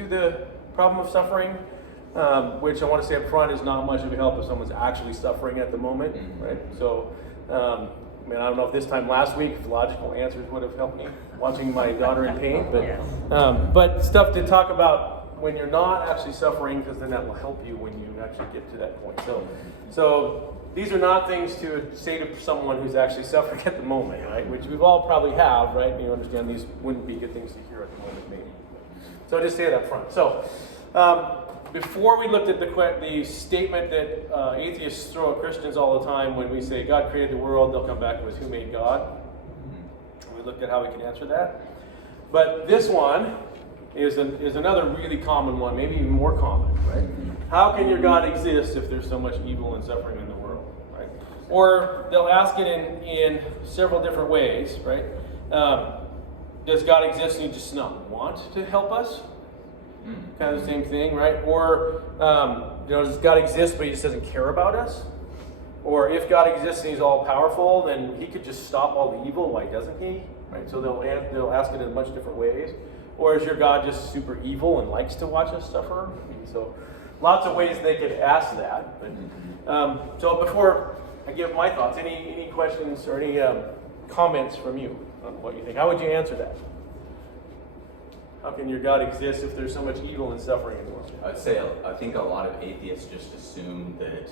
to the problem of suffering, which I want to say up front is not much of a help if someone's actually suffering at the moment, right? So, I don't know if this time last week, if logical answers would have helped me watching my daughter in pain, but stuff to talk about when you're not actually suffering, because then that will help you when you actually get to that point. So these are not things to say to someone who's actually suffering at the moment, right? Which we've all probably have, right? You understand these wouldn't be good things to hear at the moment, maybe. So I'll just say it up front. So before we looked at the statement that atheists throw at Christians all the time when we say God created the world, they'll come back with who made God? And we looked at how we can answer that. But this one is another really common one, maybe even more common, right? How can your God exist if there's so much evil and suffering in the world, right? Or they'll ask it in several different ways, right? Does God exist and he just not want to help us? Kind of the same thing, right? Or does God exist but he just doesn't care about us? Or if God exists and he's all powerful, then he could just stop all the evil. Why doesn't he? Right? So they'll ask it in a bunch of different ways. Or is your God just super evil and likes to watch us suffer? So lots of ways they could ask that. But, so before I give my thoughts, any questions or any comments from you on what you think? How would you answer that? How can your God exist if there's so much evil and suffering in the world? I'd say I think a lot of atheists just assume that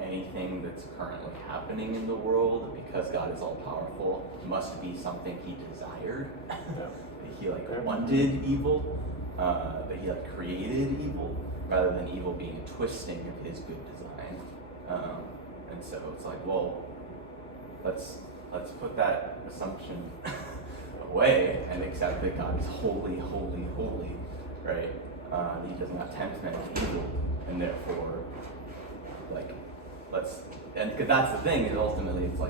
anything that's currently happening in the world, because God is all powerful, must be something he desired. That he wanted evil, that he created evil, rather than evil being a twisting of his good design. And so it's well, let's put that assumption away and accept that God is holy, holy, holy, right? He does not tempt men to evil, and therefore, because that's the thing, is ultimately it's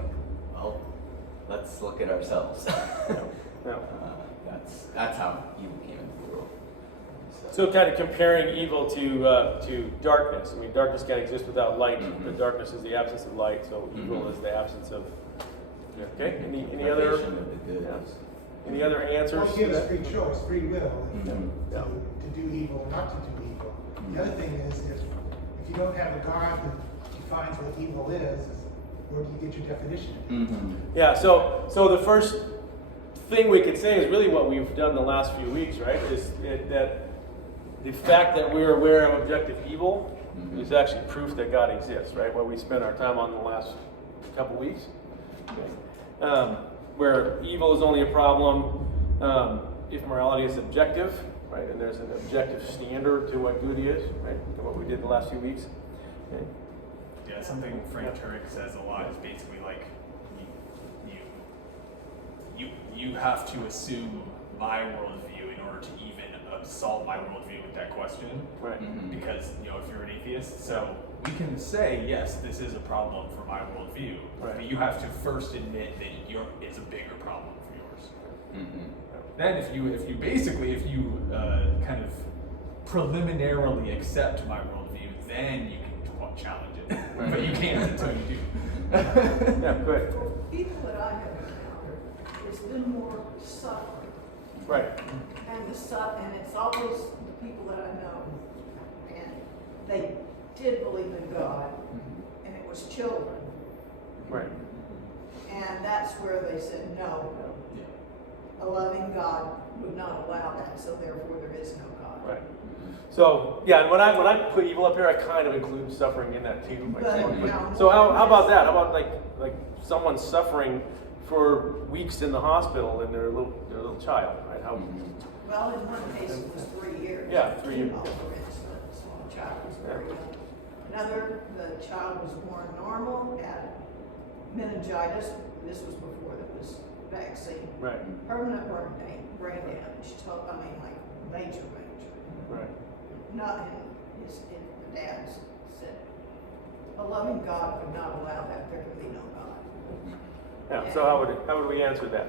let's look at ourselves. That's how evil came into the world. So kind of comparing evil to darkness. I mean, darkness can't exist without light, but darkness is the absence of light, so evil is the absence of. Okay. Any other? Any other answers? Well, it gives free choice, free will, to do evil or not to do evil. The other thing is, if you don't have a God that defines what evil is, where do you get your definition? Yeah. So the first thing we could say is really what we've done the last few weeks, right? Is that the fact that we're aware of objective evil is actually proof that God exists, right? What we spent our time on the last couple weeks. Okay. Where evil is only a problem if morality is objective, right? And there's an objective standard to what good is, right? And what we did the last few weeks. Okay. Yeah, something Frank Turek says a lot is basically you have to assume my worldview in order to even solve my worldview with that question, Right. Because if you're an atheist, so we can say yes, this is a problem for my worldview, Right. but you have to first admit that it's a bigger problem for yours. Then if you kind of preliminarily accept my worldview, then you can challenge it, but you can't until you do. Yeah, good. For people that I have encountered, there's been more suffering. Right. And it's always the people that I know. And they did believe in God, and it was children. Right. And that's where they said, no, a loving God would not allow that, so therefore there is no God. Right. So yeah, and when I put evil up here, I kind of include suffering in that too. So how about that? How about like someone suffering for weeks in the hospital and their little child, right? How? Well, in one case it was 3 years. Yeah, 3 years. For instance, the child was very young. Another, the child was born normal, had meningitis. This was before there was vaccine. Right. Permanent brain damage. Major. Right. Not his the dad said, a loving God would not allow that. There could be no God. Yeah. So how would we answer that?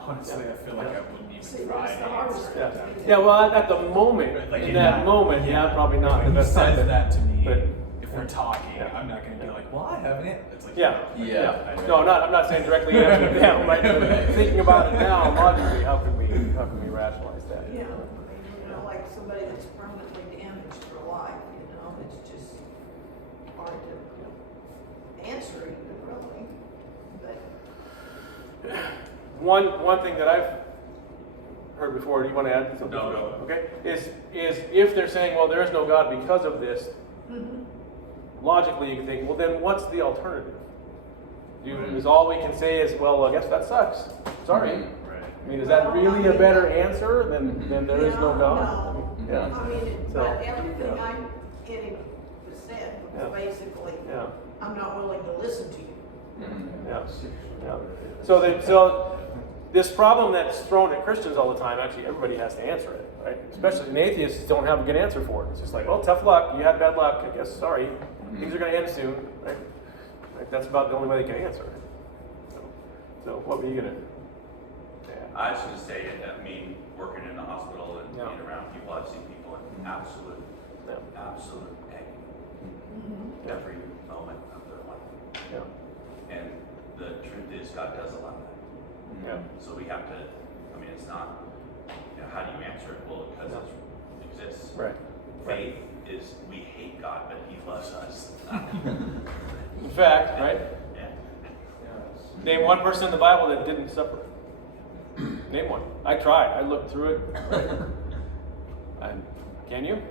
Honestly, I feel like I wouldn't even try that's to the hardest answer thing. that. Yeah. Well, at the moment, Like in that moment, probably not when the he best says time. that to me, But if if we're talking, Yeah. I'm not going to be like, well, I haven't. It's like, Yeah. Yeah. No, I'm not saying directly answer it down, right? But thinking about it now, logically, how can we rationalize that? Yeah, like somebody that's permanently damaged for life, it's just hard to answer even really, but. One thing that I've heard before, do you want to add something? No. Okay, is if they're saying, well, there is no God because of this, logically you can think, well, then what's the alternative? Is all we can say is, well, I guess that sucks. Sorry. Mhm. Right. I mean, is that really a better answer than there is no God? No. Yeah. I mean, So, but everything yeah. I'm getting was said was Yeah. basically, Yeah. I'm not willing to listen to you. Mhm. Yeah. Yeah. So this problem that's thrown at Christians all the time, actually everybody has to answer it, right? Especially and atheists don't have a good answer for it. It's just like, well, tough luck. You had bad luck. I guess. Sorry. Things are going to end soon, right? Like, that's about the only way they can answer it. So what were you going to? I was going to say, I mean, working in the hospital and Yeah. being around people, I've seen people in absolute agony every moment of their life. Yeah. And the truth is, God does allow that. Yeah. So we have to, I mean, it's not, how do you answer it? Well, because it exists. Right. Faith is, we hate God, but He loves us. In fact, right? Yeah. Name one person in the Bible that didn't suffer. Name one. I tried. I looked through it. Right? And can you?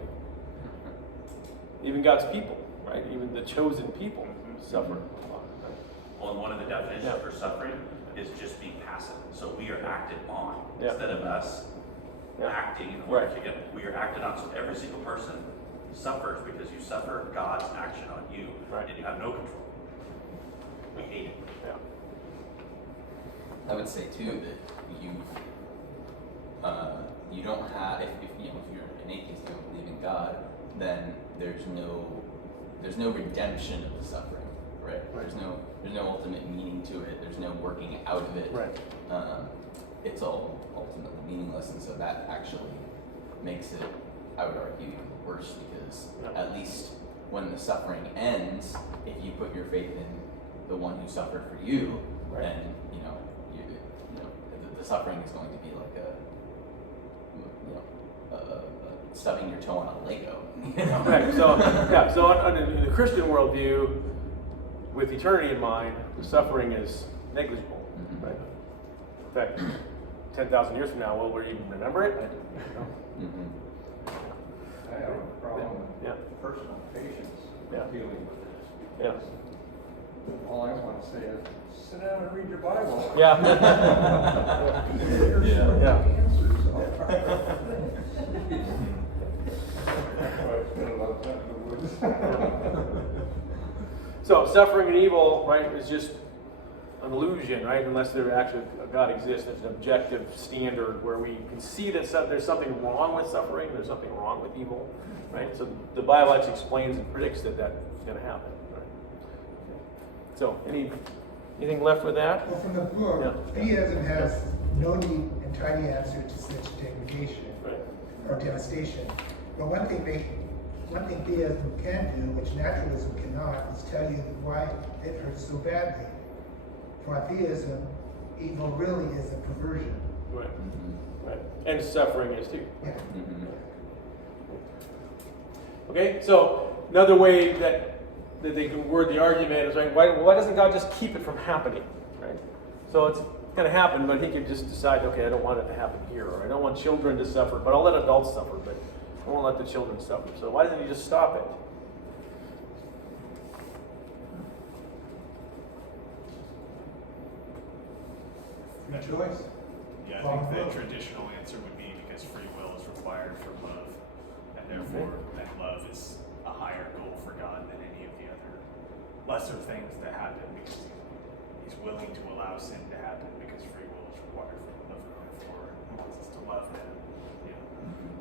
Even God's people, right? Even the chosen people suffer a lot. Right? Well, and one of the definitions Yeah. for suffering is just being passive. So we are acted on Yeah. instead of us Yeah. acting in order Right. to get. We are acted on. So every single person suffers because you suffer God's action on you, Right. and you have no control. We hate it. Yeah. I would say too that you don't have if you're an atheist, you don't believe in God, then there's no redemption of the suffering, right? There's no ultimate meaning to it. There's no working out of it. Right. It's all ultimately meaningless, and so that actually makes it, I would argue, even worse because Yeah. at least when the suffering ends, if you put your faith in the one who suffered for you, Right. then the suffering is going to be like stubbing your toe on a Lego. Right. So in the Christian worldview, with eternity in mind, the suffering is negligible. Mhm. Right. In fact, 10,000 years from now, will we even remember it? I don't know. Mhm. I have a problem Yeah. with personal patience Yeah. dealing with this. Yeah. All I want to say is, sit down and read your Bible. Yeah. Here's Yeah. what the Yeah. answers are. I spent a lot of time in the woods. So suffering and evil, right, is just an illusion, right? Unless there actually a God exists, there's an objective standard where we can see that there's something wrong with suffering, there's something wrong with evil, right? So the Bible actually explains and predicts that that's going to happen. Right? So anything left with that? Well, from the book, Yeah. theism has no neat and tidy answer to such degradation Right. or devastation. But one thing theism can do, which naturalism cannot, is tell you why it hurts so badly. For theism, evil really is a perversion. Right. Mhm. Right. And suffering is too. Yeah. Mhm. Okay, so another way that they can word the argument is, right, why doesn't God just keep it from happening, right? So it's going to happen, but he could just decide, okay, I don't want it to happen here, or I don't want children to suffer, but I'll let adults suffer, but I won't let the children suffer. So why doesn't he just stop it? Free choice. Yeah, I think the traditional answer would be because free will is required for love, and therefore that love is a higher goal for God than any of the other lesser things that happen because he's willing to allow sin to happen because free will is required for love, and therefore he wants us to love him.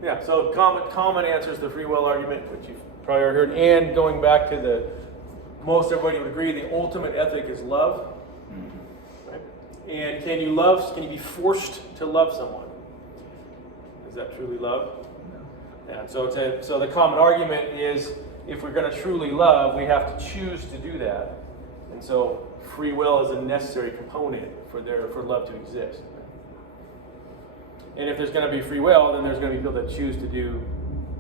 Yeah, so common answer is the free will argument, which you've probably already heard, and going back to most everybody would agree, the ultimate ethic is love. Right? And can you be forced to love someone? Is that truly love? No. Yeah, so the common argument is if we're going to truly love, we have to choose to do that. And so free will is a necessary component for love to exist. And if there's going to be free will, then there's going to be people that choose to do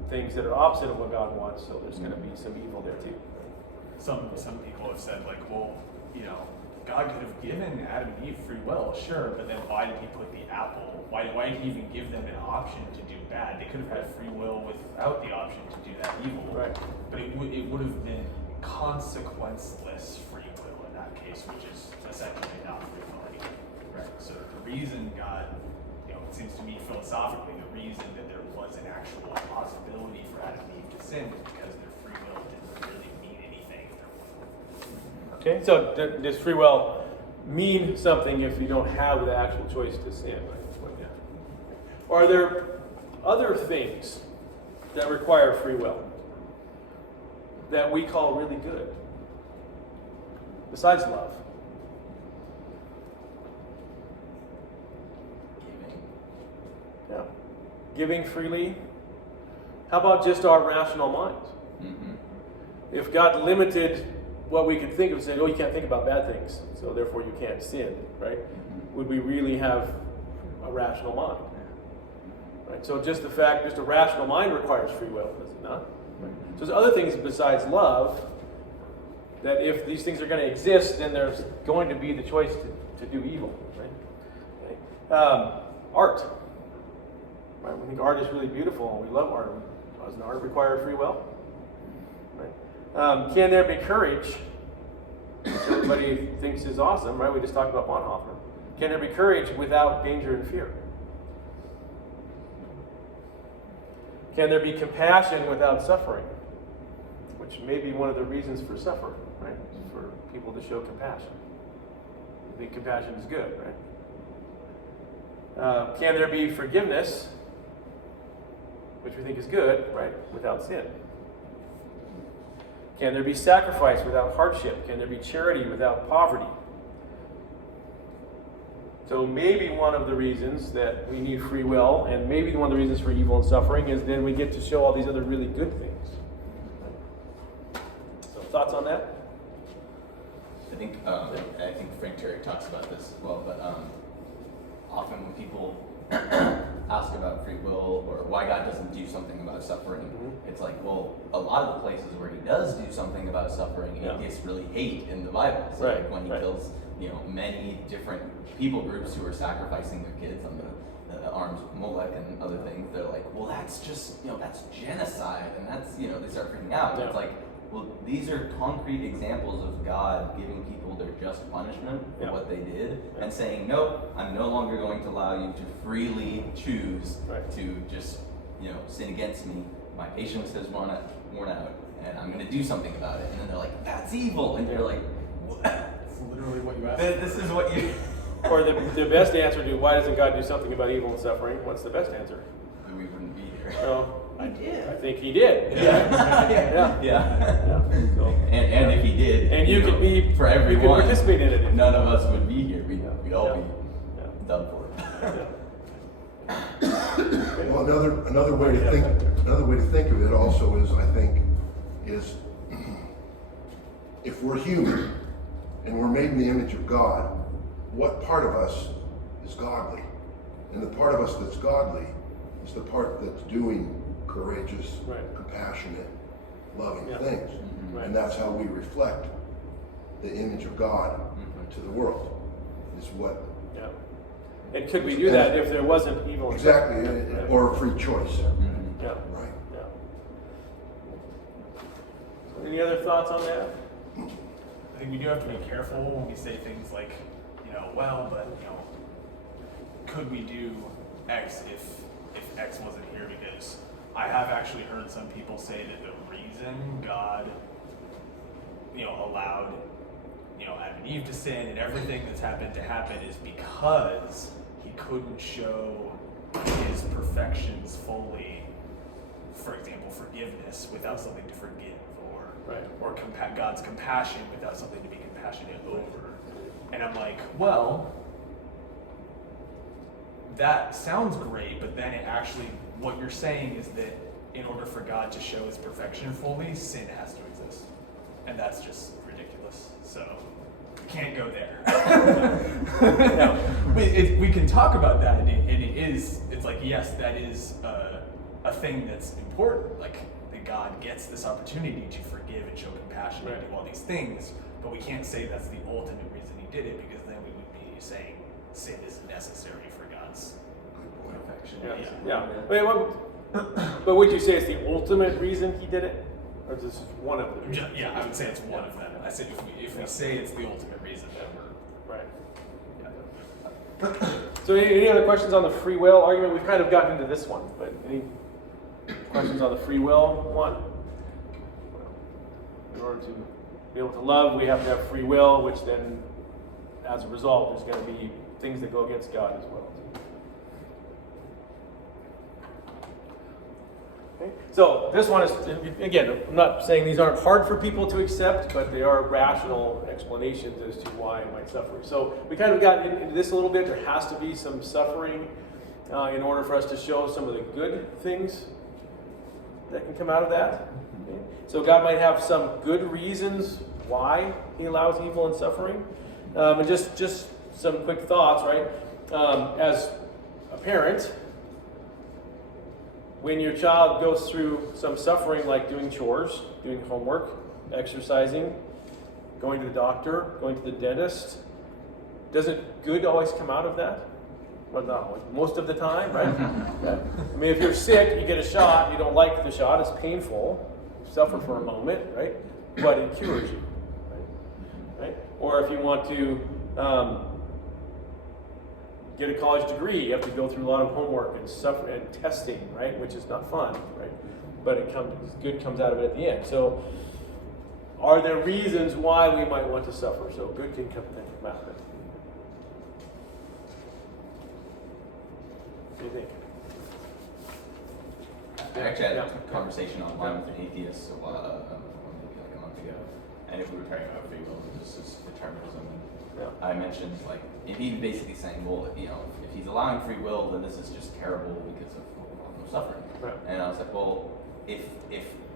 things that are opposite of what God wants, so there's going to be some evil there too. Some people have said, like, well, God could have given Adam and Eve free will, sure, but then why did he put the apple? Why did he even give them an option to do bad? They could have had free will without the option to do that evil. Right. But it would have been consequenceless free will in that case, which is essentially not free will anyway. Right. So the reason God, it seems to me philosophically, the reason that there was an actual possibility for Adam and Eve to sin was because their free will didn't really mean anything. Okay, so does free will mean something if you don't have the actual choice to sin? Are there other things that require free will that we call really good besides love? Yeah. Giving freely. How about just our rational minds? Mm-hmm. If God limited what we could think of, saying, oh, you can't think about bad things, so therefore you can't sin, right? Would we really have a rational mind? Right? So just a rational mind requires free will, does it not? Right. So there's other things besides love that if these things are going to exist, then there's going to be the choice to do evil, right? Okay. Art. Right? We think art is really beautiful, and we love art. Doesn't art require free will? Right? Can there be courage, which everybody thinks is awesome, right? We just talked about Bonhoeffer. Can there be courage without danger and fear? Can there be compassion without suffering? Which may be one of the reasons for suffering, right? For people to show compassion. I think compassion is good, right? Can there be forgiveness, which we think is good, right? Without sin? Can there be sacrifice without hardship? Can there be charity without poverty? So maybe one of the reasons that we need free will, and maybe one of the reasons for evil and suffering, is then we get to show all these other really good things. So thoughts on that? I think Frank Terry talks about this as well, but often when people ask about free will or why God doesn't do something about suffering, it's like, well, a lot of the places where he does do something about suffering, atheists really hate in the Bible. So like when he kills, many different people groups who are sacrificing their kids on the arms of Molech and other things, they're like, well, that's just, that's genocide, and that's, they start freaking out. And it's like, well, these are concrete examples of God giving people their just punishment for what they did and saying, no, I'm no longer going to allow you to freely choose to just, sin against me. My patience has worn out, and I'm going to do something about it. And then they're like, that's evil. And you're like, what? It's literally what you asked. This is what you... Or the best answer to why doesn't God do something about evil and suffering? What's the best answer? Then we wouldn't be here. Well, He did. I think he did. Yeah. So, And if he did, and you could be for everyone, you could participate in it. none of us would be here. We'd all be done for. Well, another way to think of it also is, I think, is if we're human and we're made in the image of God, what part of us is godly? And the part of us that's godly is the part that's doing courageous, compassionate, loving things. And that's how we reflect the image of God to the world, is what... And could we do that if there wasn't evil? Exactly, or a free choice. Yeah. Right. Yeah. Any other thoughts on that? I think we do have to be careful when we say things like, could we do X if X wasn't here? Because I have actually heard some people say that the reason God, allowed, Adam and Eve to sin and everything that's happened to happen is because he couldn't show his perfections fully. For example, forgiveness without something to forgive, or God's compassion without something to be compassionate over. And I'm like, well, that sounds great, but then it actually, what you're saying is that in order for God to show his perfection fully, sin has to exist. And that's just ridiculous. So we can't go there. We can talk about that, and it's like, yes, that is a thing that's important. Like, that God gets this opportunity to forgive and show compassion and do all these things, but we can't say that's the ultimate reason he did it, because then we would be saying sin is necessary for God's perfection. Yeah. Wait, but would you say it's the ultimate reason he did it? Or is this one of the reasons? Yeah, I would say it's one of them. I said if we say it's the ultimate reason, then we're Right. yeah. So any other questions on the free will argument? We've kind of gotten into this one, but any questions on the free will one? In order to be able to love, we have to have free will, which then, as a result, there's going to be things that go against God as well. Okay. So this one is, again, I'm not saying these aren't hard for people to accept, but they are rational explanations as to why it might suffer. So we kind of got into this a little bit. There has to be some suffering in order for us to show some of the good things that can come out of that. Okay. So God might have some good reasons why he allows evil and suffering. And just some quick thoughts, right? As a parent, when your child goes through some suffering, like doing chores, doing homework, exercising, going to the doctor, going to the dentist, doesn't good always come out of that? Well, no, most of the time, right? Yeah. I mean, if you're sick, you get a shot, you don't like the shot, it's painful, you suffer for a moment, right? But it cures you, right? Or if you want to get a college degree, you have to go through a lot of homework and suffer and testing, right? Which is not fun, right? But good comes out of it at the end. So, are there reasons why we might want to suffer? So good can come out of it. What do you think? I actually had a conversation online with an atheist maybe like a month ago, and if we were talking about free will, this is determinism. I mentioned, like, if he's basically saying, well, if he's allowing free will, then this is just terrible because of suffering. Right. And I was like, well, if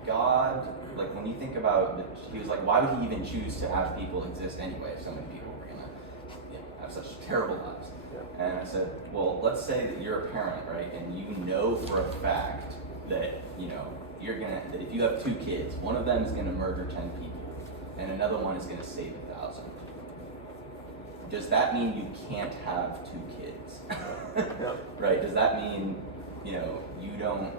God, like, when you think about he was like, why would he even choose to have people exist anyway if so many people were gonna have such terrible lives? Yeah. And I said, well, let's say that you're a parent, right, and you know for a fact that that if you have 2 kids, one of them is gonna murder 10 people, and another one is gonna save 1,000. Does that mean you can't have 2 kids? Yeah. Right? Does that mean, you don't,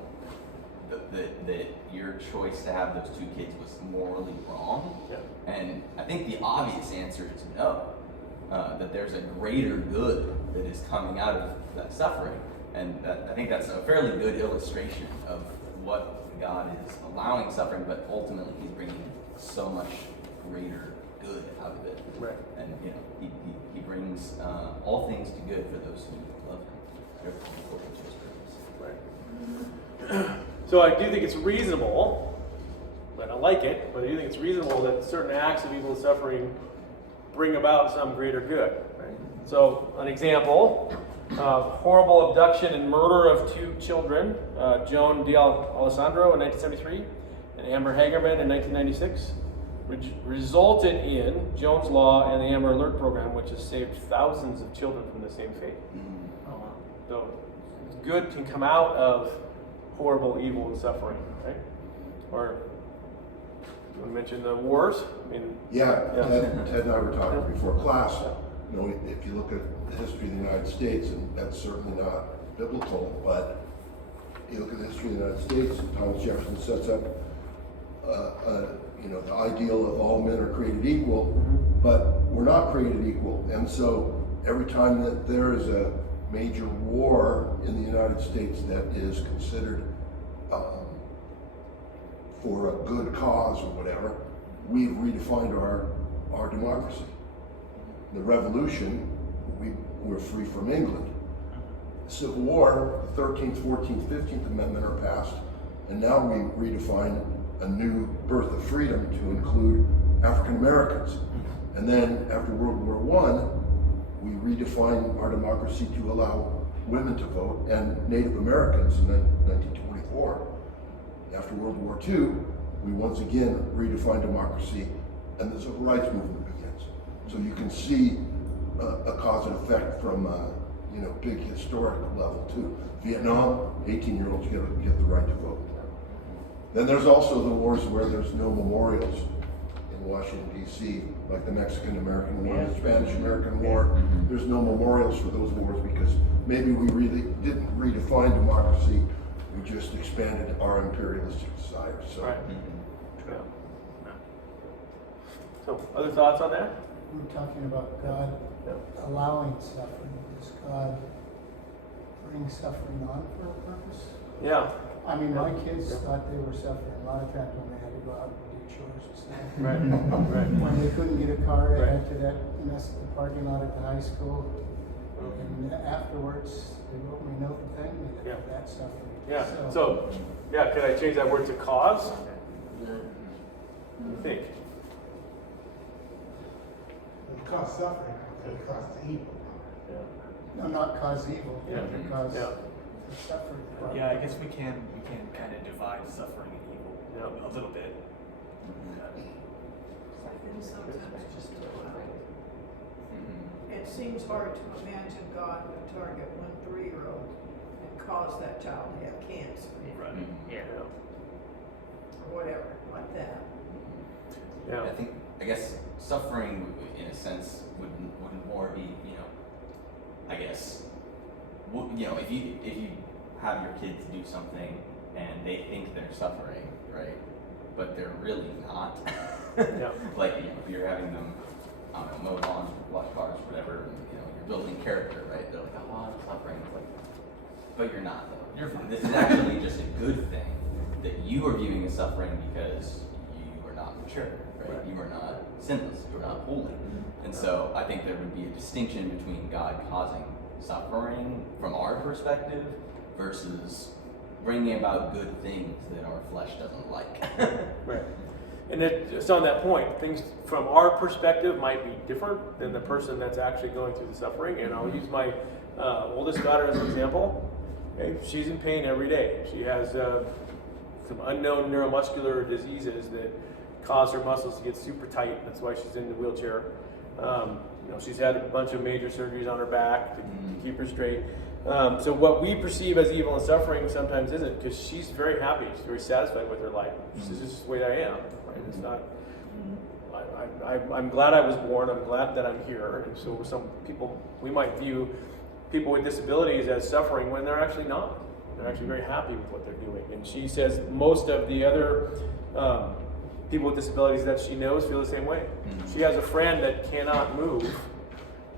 that your choice to have those 2 kids was morally wrong? Yeah. And I think the obvious answer is no. That there's a greater good that is coming out of that suffering. And I think that's a fairly good illustration of what God is allowing suffering, but ultimately he's bringing so much greater good out of it. Right. And he brings all things to good for those who love him. Right. So I do think it's reasonable, I don't like it, but I do think it's reasonable that certain acts of evil and suffering bring about some greater good. Right? So an example, horrible abduction and murder of 2 children, Joan D'Alessandro in 1973 and Amber Hagerman in 1996. Resulted in Jones Law and the Amber Alert program, which has saved thousands of children from the same fate. Oh, wow. So good can come out of horrible evil and suffering, right? Or you want to mention the wars? I mean, Ted and I were talking before class. If you look at the history of the United States, and that's certainly not biblical, but you look at the history of the United States, and Thomas Jefferson sets up the ideal of all men are created equal, but we're not created equal. And so every time that there is a major war in the United States that is considered for a good cause or whatever, we've redefined our democracy. The Revolution, we're free from England. The Civil War, the 13th, 14th, 15th Amendment are passed, and now we redefine a new birth of freedom to include African Americans. And then after World War I, we redefined our democracy to allow women to vote and Native Americans in 1924. After World War II, we once again redefined democracy, and the civil rights movement begins. So you can see a cause and effect from big historic level too. Vietnam, 18-year-olds get the right to vote. Then there's also the wars where there's no memorials in Washington, D.C., like the Mexican-American War, the Spanish-American War. There's no memorials for those wars because maybe we really didn't redefine democracy, we just expanded our imperialistic desires. So. Right. Yeah. So, other thoughts on that? We're talking about God allowing suffering. Does God bring suffering on for a purpose? Yeah. I mean, my kids thought they were suffering a lot of times when they had to go out and do chores and stuff. Right. Right. When they couldn't get a car, they Right. had to mess up the parking lot at the high school. And afterwards, they wrote me a note and thanked me Yeah. for that suffering. Yeah. So, yeah, could I change that word to cause? What do you think? It causes suffering, it causes evil. No, not cause evil, Yeah. because Yeah. the suffering. Yeah, I guess we can kind of divide suffering and evil Yeah. a little bit. And sometimes just it seems hard to imagine God would target one 3-year-old and cause that child to have cancer Right. Yeah. or whatever, like that. Yeah. I guess suffering, in a sense, would more be, I guess, if you have your kids do something and they think they're suffering, right, but they're really not. Yeah. Like, if you're having them, I don't know, mow lawns, wash cars, whatever, you're building character, right? They're like, oh, I'm suffering. It's like, but you're not, though. You're fine. This is actually just a good thing that you are viewing as suffering because you are not mature, right? You are not sinless. You are not holy. And so I think there would be a distinction between God causing suffering from our perspective versus bringing about good things that our flesh doesn't like. Right. And just on that point, things from our perspective might be different than the person that's actually going through the suffering. And I'll use my oldest daughter as an example. Okay? She's in pain every day. She has some unknown neuromuscular diseases that cause her muscles to get super tight. That's why she's in the wheelchair. She's had a bunch of major surgeries on her back to keep her straight. So what we perceive as evil and suffering sometimes isn't, because she's very happy. She's very satisfied with her life. This is just the way I am. Right? It's not. I'm glad I was born. I'm glad that I'm here. And so some people, we might view people with disabilities as suffering when they're actually not. They're actually very happy with what they're doing. And she says most of the other people with disabilities that she knows feel the same way. She has a friend that cannot move,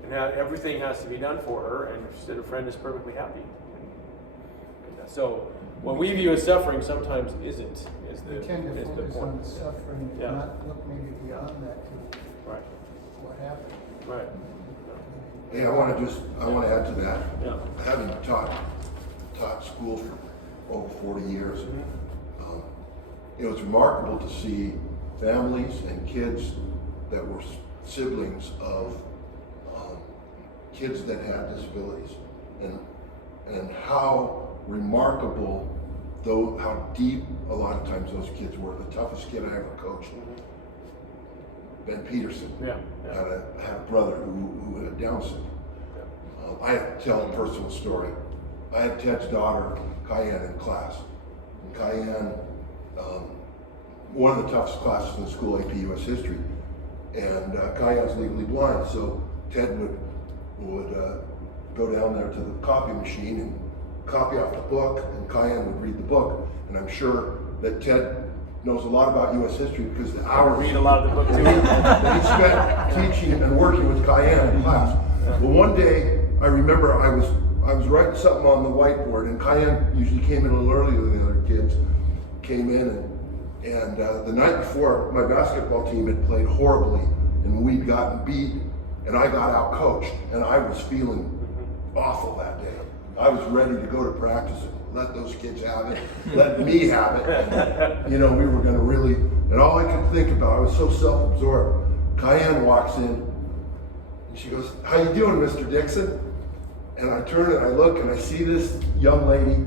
and everything has to be done for her, and she said her friend is perfectly happy. And so what we view as suffering sometimes isn't, is We tend to the focus point. on the suffering and Yeah. not look maybe beyond that to Right, what happened. right. Hey, I want to add to that. Yeah. Having taught school for over 40 years, it was remarkable to see families and kids that were siblings of kids that had disabilities, and how remarkable, though, how deep a lot of times those kids were. The toughest kid I ever coached, Ben Peterson, Yeah. had a brother who had Down syndrome. I tell a personal story. I had Ted's daughter, Cayenne, in class. And Cayenne, one of the toughest classes in the school, AP US History. And Cayenne's legally blind, so Ted would go down there to the copy machine and copy off the book, and Cayenne would read the book. And I'm sure that Ted knows a lot about US history because the I hours read a lot of the book too. that he spent teaching and working with Cayenne in class. Well, one day I remember I was writing something on the whiteboard, and Cayenne usually came in a little earlier than the other kids. Came in, and the night before, my basketball team had played horribly, and we'd gotten beat, and I got out coached, and I was feeling awful that day. I was ready to go to practice and let those kids have it, let me have it. And, we were going to really, and all I could think about, I was so self-absorbed. Cayenne walks in, and she goes, "How you doing, Mr. Dixon?" And I turn and I look, and I see this young lady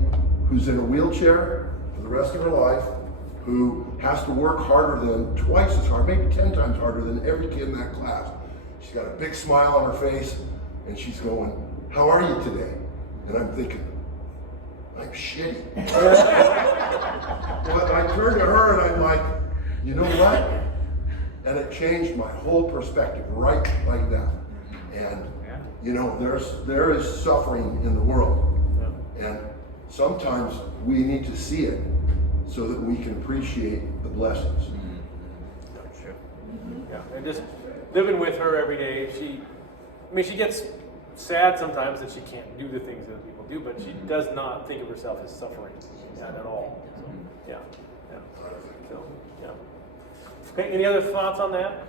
who's in a wheelchair for the rest of her life, who has to work harder than twice as hard, maybe 10 times harder than every kid in that class. She's got a big smile on her face, and she's going, "How are you today?" And I'm thinking, I'm shitty. But I turn to her and I'm like, you know what? And it changed my whole perspective right like that. And you know, there is suffering in the world. And sometimes we need to see it so that we can appreciate the blessings. Yeah, and just living with her every day, she gets sad sometimes that she can't do the things that people do, but she does not think of herself as suffering at all. So, yeah. So, yeah. Okay, any other thoughts on that?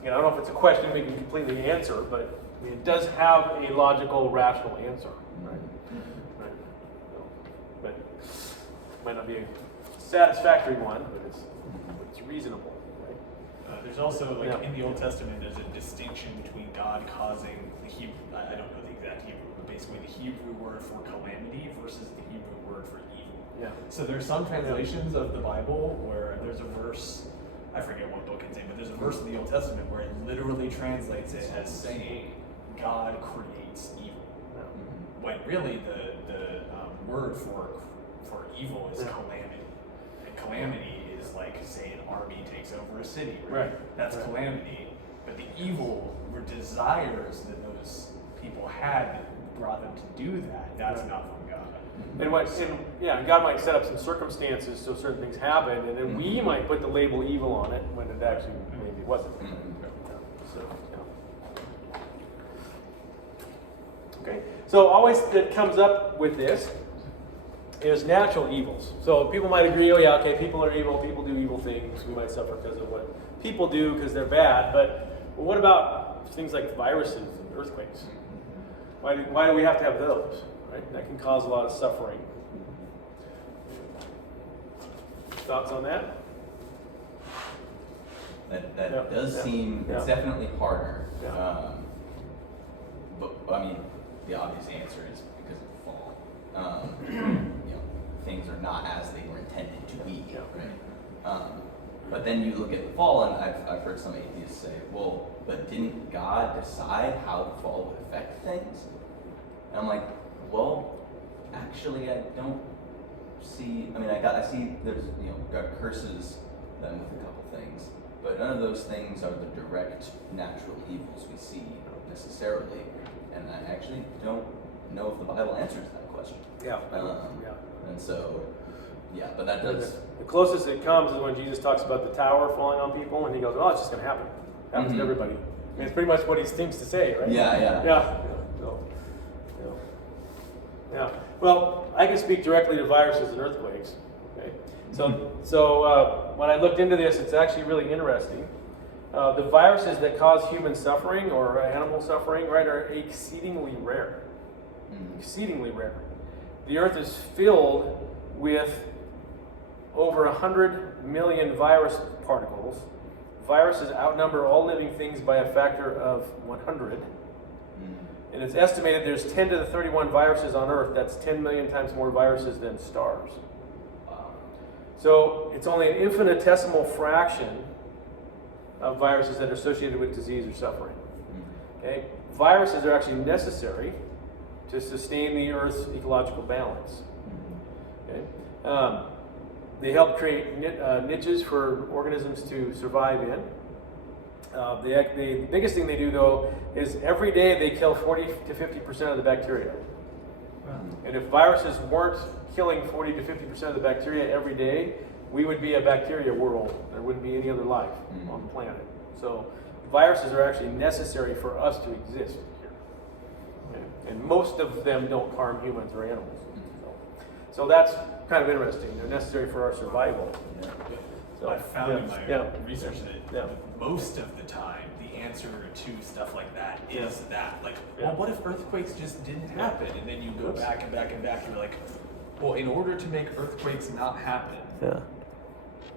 Again, I don't know if it's a question we can completely answer, but I mean, it does have a logical, rational answer. Right. So, but it might not be a satisfactory one, but it's reasonable. There's also, like, Yeah. in the Old Testament, there's a distinction between God causing the Hebrew, I don't know the exact Hebrew, but basically the Hebrew word for calamity versus the Hebrew word for evil. Yeah. So there's some translations of the Bible where there's a verse, I forget what book it's in, but there's a verse in the Old Testament where it literally translates it as saying, God creates evil. When really the word for evil is calamity. And calamity is like, say, an army takes over a city, right? That's calamity. But the evil were desires that those people had that brought them to do that. That's not from God. And God might set up some circumstances so certain things happen, and then we might put the label evil on it when it actually maybe wasn't. So, okay. So always that comes up with this is natural evils. So people might agree, oh yeah, okay, people are evil, people do evil things, we might suffer because of what people do because they're bad, but what about things like viruses and earthquakes? Why do we have to have those? Right? That can cause a lot of suffering. Thoughts on that? That does seem, it's definitely harder. But I mean, the obvious answer is because of the fall. You know, things are not as they were intended to be, right? But then you look at the fall, and I've heard some atheists say, well, but didn't God decide how the fall would affect things? And I'm like, well, actually, I don't see. I mean, I see there's, you know, God curses them with a couple things, but none of those things are the direct natural evils we see necessarily. And I actually don't know if the Bible answers that question. And so, yeah, but that does. The closest it comes is when Jesus talks about the tower falling on people, and he goes, "Oh, it's just going to happen. It happens to everybody." I mean, it's pretty much what he seems to say, right? Yeah. Well, I can speak directly to viruses and earthquakes. Okay. So when I looked into this, it's actually really interesting. The viruses that cause human suffering or animal suffering, right, are exceedingly rare. Exceedingly rare. The Earth is filled with over 100 million virus particles. Viruses outnumber all living things by a factor of 100. And it's estimated there's 10 to the 31 viruses on Earth. That's 10 million times more viruses than stars. So it's only an infinitesimal fraction of viruses that are associated with disease or suffering. Okay? Viruses are actually necessary to sustain the Earth's ecological balance. Okay? They help create niches for organisms to survive in. The biggest thing they do, though, is every day they kill 40 to 50% of the bacteria. And if viruses weren't killing 40 to 50% of the bacteria every day, we would be a bacteria world. There wouldn't be any other life on the planet. So viruses are actually necessary for us to exist here. Okay? And most of them don't harm humans or animals. So that's kind of interesting. They're necessary for our survival. So, I found in my research that most of the time the answer to stuff like that is that, like, well, what if earthquakes just didn't happen? And then you go back and back and back, and you're like, well, in order to make earthquakes not happen,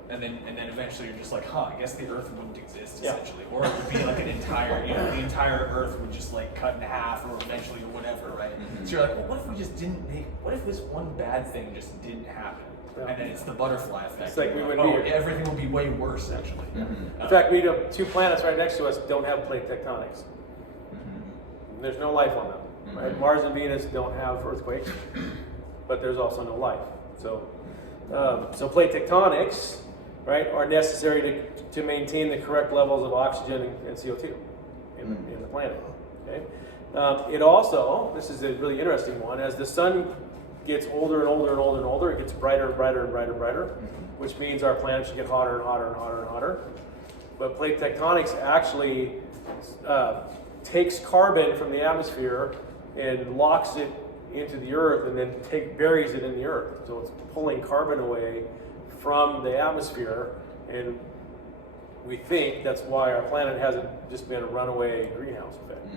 and then eventually you're just like, I guess the Earth wouldn't exist essentially, or it would be like an entire, the entire Earth would just like cut in half, or eventually, or whatever, right? So you're like, well, what if we just didn't what if this one bad thing just didn't happen? and then it's the butterfly effect. It's like we You're wouldn't be here. everything would be way worse actually. In fact, we have 2 planets right next to us don't have plate tectonics. There's no life on them. Right? Mars and Venus don't have earthquakes, but there's also no life. So, so plate tectonics, right, are necessary to maintain the correct levels of oxygen and CO2 in the planet. Okay. It also, this is a really interesting one, as the sun gets older and older and older and older, it gets brighter and brighter and brighter and brighter, which means our planet should get hotter and hotter and hotter and hotter. But plate tectonics actually takes carbon from the atmosphere and locks it into the earth and then buries it in the earth. So it's pulling carbon away from the atmosphere, and we think that's why our planet hasn't just been a runaway greenhouse effect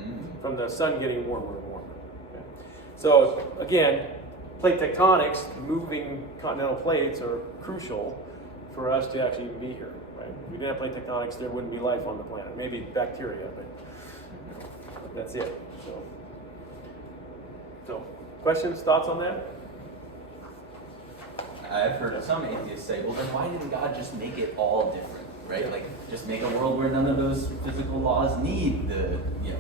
from the sun getting warmer and warmer. Okay. So again, plate tectonics, moving continental plates, are crucial for us to actually even be here. Right? If we didn't have plate tectonics, there wouldn't be life on the planet. Maybe bacteria, but that's it. So questions, thoughts on that? I've heard some atheists say, well, then why didn't God just make it all different, right? Like, just make a world where none of those physical laws need the,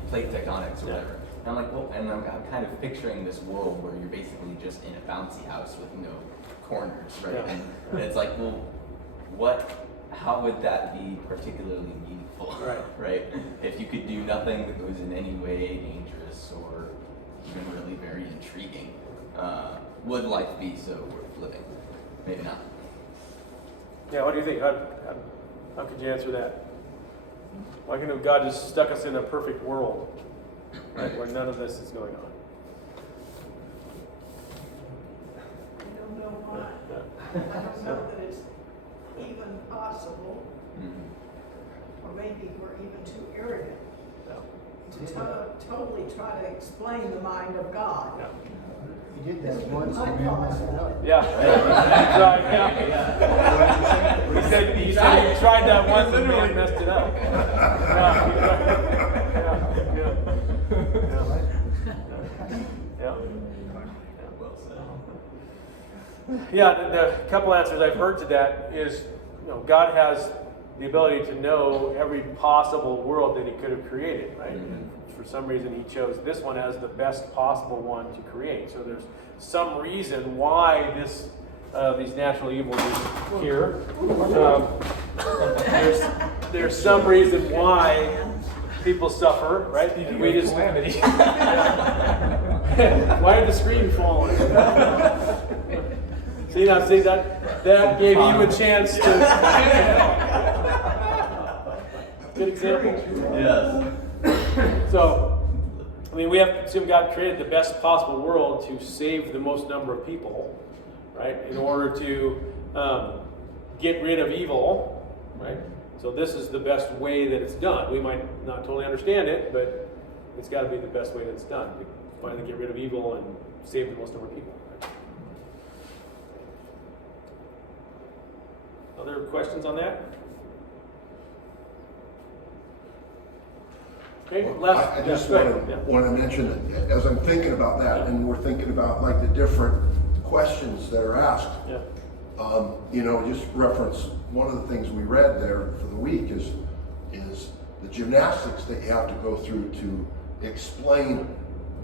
plate tectonics or whatever. And I'm like, well, and I'm kind of picturing this world where you're basically just in a bouncy house with no corners, right? Yeah. And it's like, well, how would that be particularly meaningful, right? If you could do nothing that was in any way dangerous or even really very intriguing, would life be so worth living? Maybe not. Yeah, what do you think? How could you answer that? Why couldn't God just stuck us in a perfect world, right, where none of this is going on? I don't know why. I don't know that it's even possible, or maybe we're even too arrogant to totally try to explain the mind of God. He did that once and then messed it up. Yeah. Right, He said he tried that once and then messed it up. Yeah, the couple answers I've heard to that is, God has the ability to know every possible world that he could have created, right? And for some reason he chose this one as the best possible one to create. So there's some reason why these natural evils are here. There's some reason why people suffer, right? We just calamity. Why did the screen fall? See that gave you a chance to. Good example. Yes. So, we have to assume God created the best possible world to save the most number of people, right? In order to get rid of evil, right? So this is the best way that it's done. We might not totally understand it, but it's got to be the best way that it's done to finally get rid of evil and save the most number of people. Right? Other questions on that? Okay, I just want to mention that as I'm thinking about that, and we're thinking about like the different questions that are asked. Yeah. Just reference one of the things we read there for the week is the gymnastics that you have to go through to explain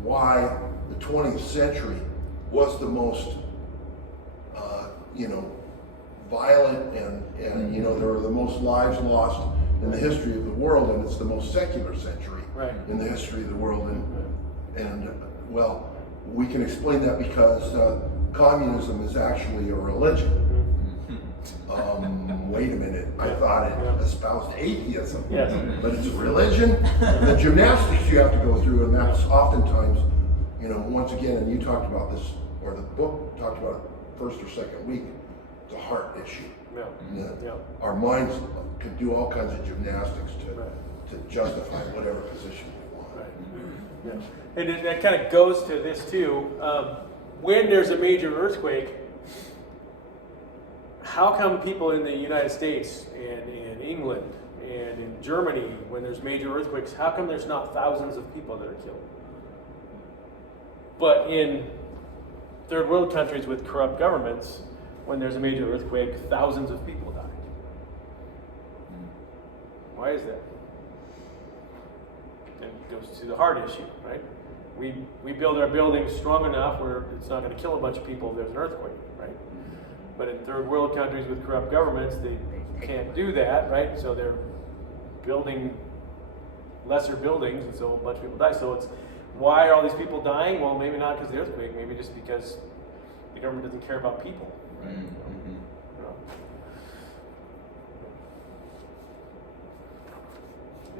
why the 20th century was the most, violent and there were the most lives lost in the history of the world, and it's the most secular century in the history of the world. And we can explain that because communism is actually a religion. Wait a minute, I thought it espoused atheism, but it's a religion. The gymnastics you have to go through, and that's oftentimes, once again, and you talked about this, or the book talked about it first or second week, it's a heart issue. Our minds can do all kinds of gymnastics to justify whatever position we want. And that kind of goes to this too. When there's a major earthquake, how come people in the United States and in England and in Germany, when there's major earthquakes, how come there's not thousands of people that are killed? But in third world countries with corrupt governments, when there's a major earthquake, thousands of people die? Why is that? And it goes to the heart issue, right? We build our buildings strong enough where it's not going to kill a bunch of people if there's an earthquake, right? But in third world countries with corrupt governments, they can't do that, right? So they're building lesser buildings, and so a bunch of people die. So it's, why are all these people dying? Well, maybe not because of the earthquake, maybe just because the government doesn't care about people. Right? Mm-hmm.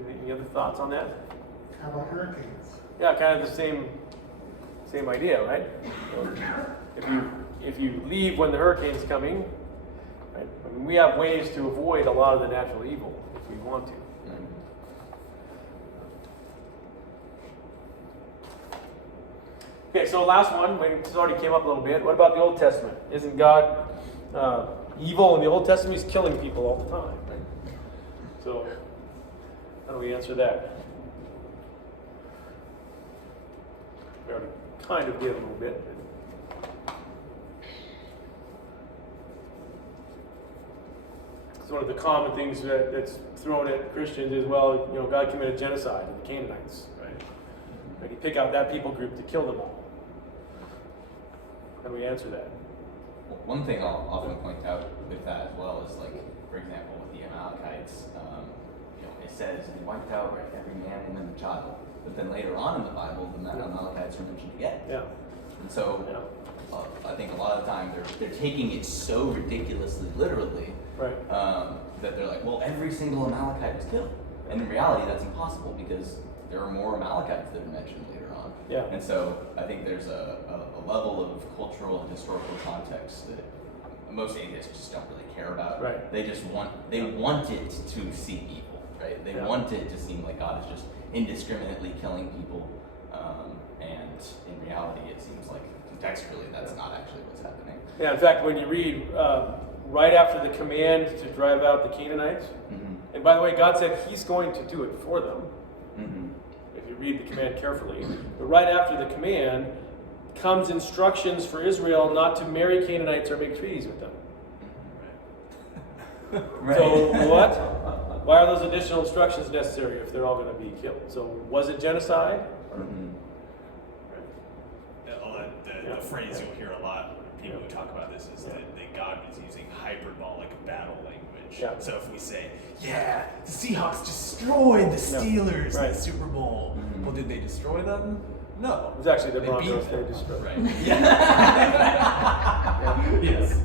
You know? Any other thoughts on that? How about hurricanes? Yeah, kind of the same idea, right? If you leave when the hurricane's coming, right? I mean, we have ways to avoid a lot of the natural evil if we want to. Okay, so last one, this already came up a little bit. What about the Old Testament? Isn't God evil in the Old Testament? He's killing people all the time, right? So, how do we answer that? We already kind of did a little bit. It's one of the common things that's thrown at Christians is, well, you know, God committed genocide of the Canaanites, right? Like, you pick out that people group to kill them all. How do we answer that? Well, one thing I'll often point out with that as well is, like, for example, with the Amalekites, you know, it says they wiped out every man, woman, and child. But then later on in the Bible, the Amalekites are mentioned again. Yeah. And so I think a lot of the time they're taking it so ridiculously literally, Right. that they're like, well, every single Amalekite was killed. And in reality, that's impossible because there are more Amalekites that are mentioned later on. Yeah. And so I think there's a level of cultural and historical context that most atheists just don't really care about. Right. They just want it to seem evil, right? They Yeah. want it to seem like God is just indiscriminately killing people, and in reality, it seems like contextually that's not actually what's happening. Yeah, in fact, when you read right after the command to drive out the Canaanites, and by the way, God said He's going to do it for them. If you read the command carefully, but right after the command comes instructions for Israel not to marry Canaanites or make treaties with them. So what? Why are those additional instructions necessary if they're all going to be killed? So was it genocide? The phrase you'll hear a lot when people who talk about this is that God was using hyperbolic battle language. Yeah. So if we say, yeah, the Seahawks destroyed the Steelers in the Super Bowl, well, did they destroy them? No. It was actually the They Broncos beat they them. destroyed. Right. Yes.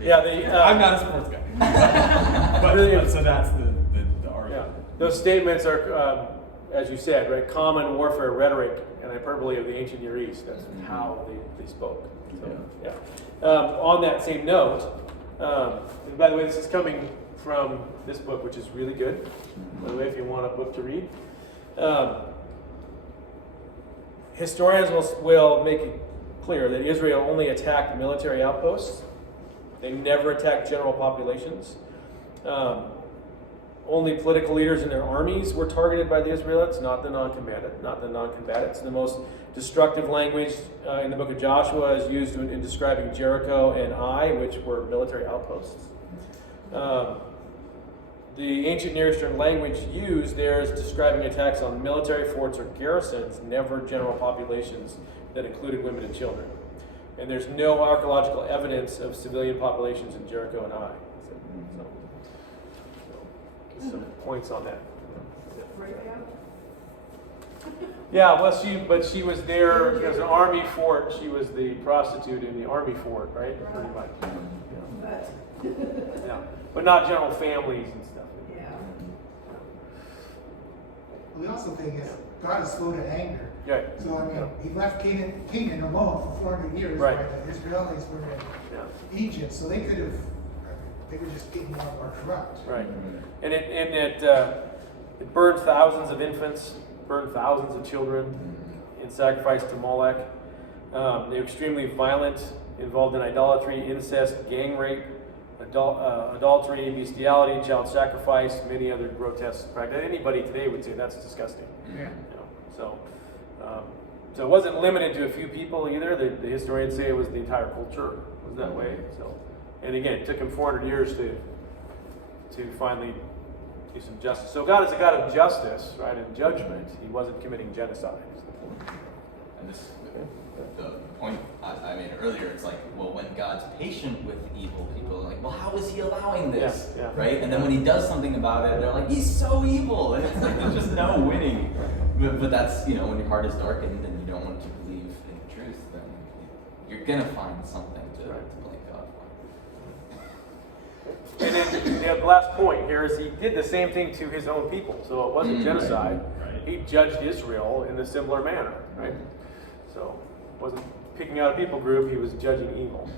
Yeah. I'm not a sports guy. but so that's the argument. Those statements are, as you said, right, common warfare rhetoric and hyperbole of the ancient Near East. That's how they spoke. So, on that same note, and by the way, this is coming from this book, which is really good. By the way, if you want a book to read. Historians will make it clear that Israel only attacked military outposts. They never attacked general populations. Only political leaders and their armies were targeted by the Israelites, not the non-combatants. The most destructive language in the book of Joshua is used in describing Jericho and Ai, which were military outposts. The ancient Near Eastern language used there is describing attacks on military forts or garrisons, never general populations that included women and children. And there's no archaeological evidence of civilian populations in Jericho and Ai. So some points on that. Yeah, well, she was there as an army fort. She was the prostitute in the army fort, right? Pretty much. Yeah, but not general families and stuff. Well, the also thing is, God is slow to anger. Right. So, I mean, He left Canaan alone for 400 years Right. while the Israelis were in Egypt, so they could have, they were just getting more and more corrupt. Right. And it burned thousands of infants, burned thousands of children in sacrifice to Molech. They were extremely violent, involved in idolatry, incest, gang rape, adultery, bestiality, child sacrifice, many other grotesque practices. Anybody today would say that's disgusting. Yeah. So So it wasn't limited to a few people either. The historians say it was the entire culture was that way. So, and again, it took him 400 years to finally do some justice. So God is a God of justice, right, and judgment. He wasn't committing genocide. And this, the point I made earlier, it's like, well, when God's patient with evil people, they're like, well, how is he allowing this? Yeah, yeah. Right? And then when he does something about it, they're like, he's so evil. And it's like, there's just no winning. But that's, when your heart is darkened and you don't want to believe in the truth, then you're going to find something to blame God for. And then the last point here is he did the same thing to his own people. So it wasn't genocide. Right. He judged Israel in a similar manner, right? So it wasn't picking out a people group, he was judging evil.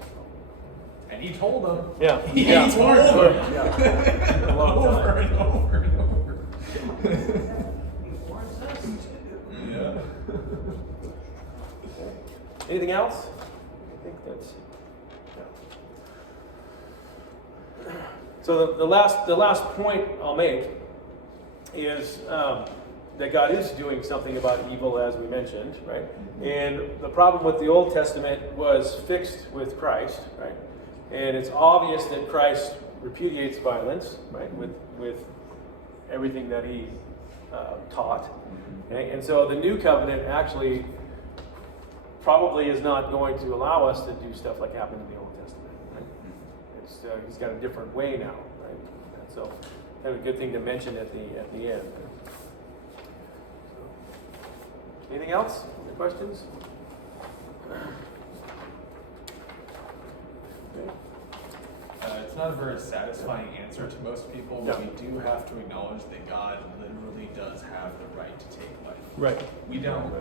And he told them. Yeah. He Yeah. told them. Yeah. A long Over time. and over and over. He warns us to. Yeah. Anything else? I think that's. Yeah. So the last point I'll make is that God is doing something about evil, as we mentioned, right? And the problem with the Old Testament was fixed with Christ, right? And it's obvious that Christ repudiates violence, right? With everything that he taught. Okay? And so the new covenant actually probably is not going to allow us to do stuff like happened in the Old Testament. Right? It's he's got a different way now, right? And so kind of a good thing to mention at the end. Anything else? Any questions? Okay. It's not a very satisfying answer to most people, but we do have to acknowledge that God literally does have the right to take life. Right. We don't,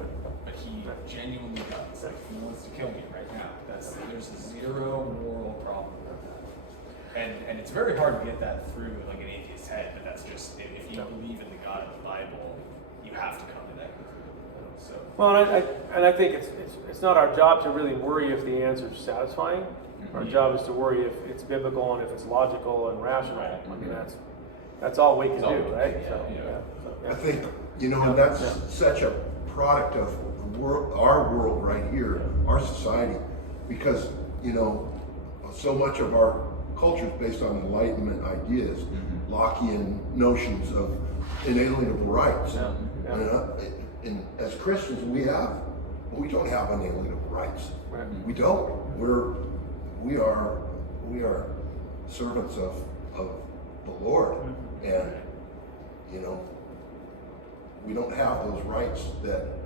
but he genuinely does. Like, he wants to kill me right now. There's a zero moral problem with that. And it's very hard to get that through like an atheist's head, but that's just, if you believe in the God of the Bible, you have to come to that conclusion. So. Well, and I think it's not our job to really worry if the answer is satisfying. Our job is to worry if it's biblical and if it's logical and rational. I mean, that's all we can do, right? So, I think, and that's such a product of our world right here, our society, because, so much of our culture is based on Enlightenment ideas, Lockean notions of inalienable rights. And as Christians, we don't have unalienable rights. We don't. We are servants of the Lord, and we don't have those rights that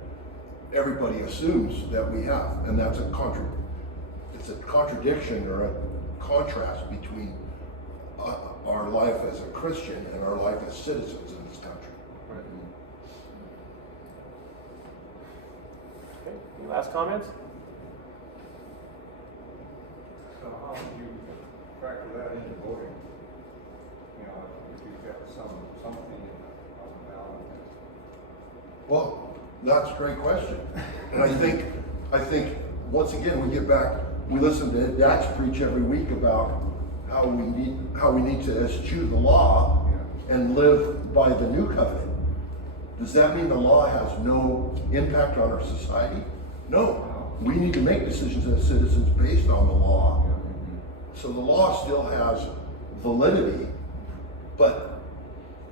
everybody assumes that we have, and that's it's a contradiction or a contrast between our life as a Christian and our life as citizens in this country. Okay. Any last comments? So how would you factor that into voting? If you've got something on the ballot. Well, that's a great question, and I think once again we get back. We listen to Dax preach every week about how we need to eschew the law and live by the new covenant. Does that mean the law has no impact on our society? No. We need to make decisions as citizens based on the law. So the law still has validity, but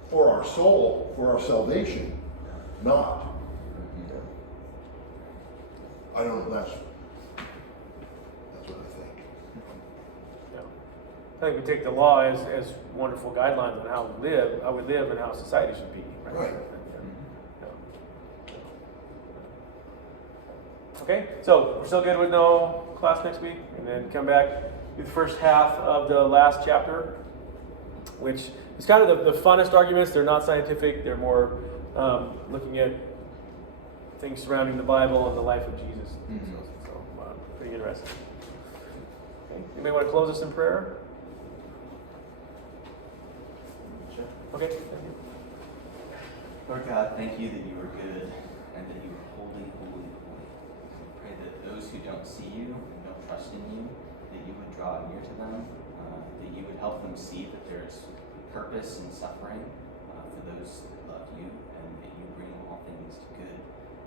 for our soul, for our salvation, not. I don't know, that's what I think. Yeah. I think we take the law as wonderful guidelines on how we live, and how society should be. Right. Yeah. Okay, so we're still good with no class next week, and then come back to the first half of the last chapter, which is kind of the funnest arguments. They're not scientific. They're more looking at things surrounding the Bible and the life of Jesus. So pretty interesting. Okay. You may want to close us in prayer. Sure. Okay. Thank you. Lord God, thank you that you are good and that you are holy, holy, holy. We pray that those who don't see you and don't trust in you, that you would draw near to them, that you would help them see that there is purpose in suffering for those that love you, and that you bring all things to good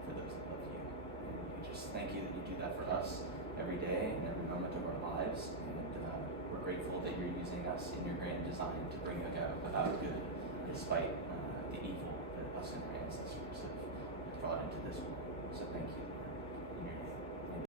for those that love you. And we thank you that you do that for us every day and every moment of our lives. And we're grateful that you're using us in your grand design to bring about good, despite the evil that us and our ancestors have brought into this world. So thank you.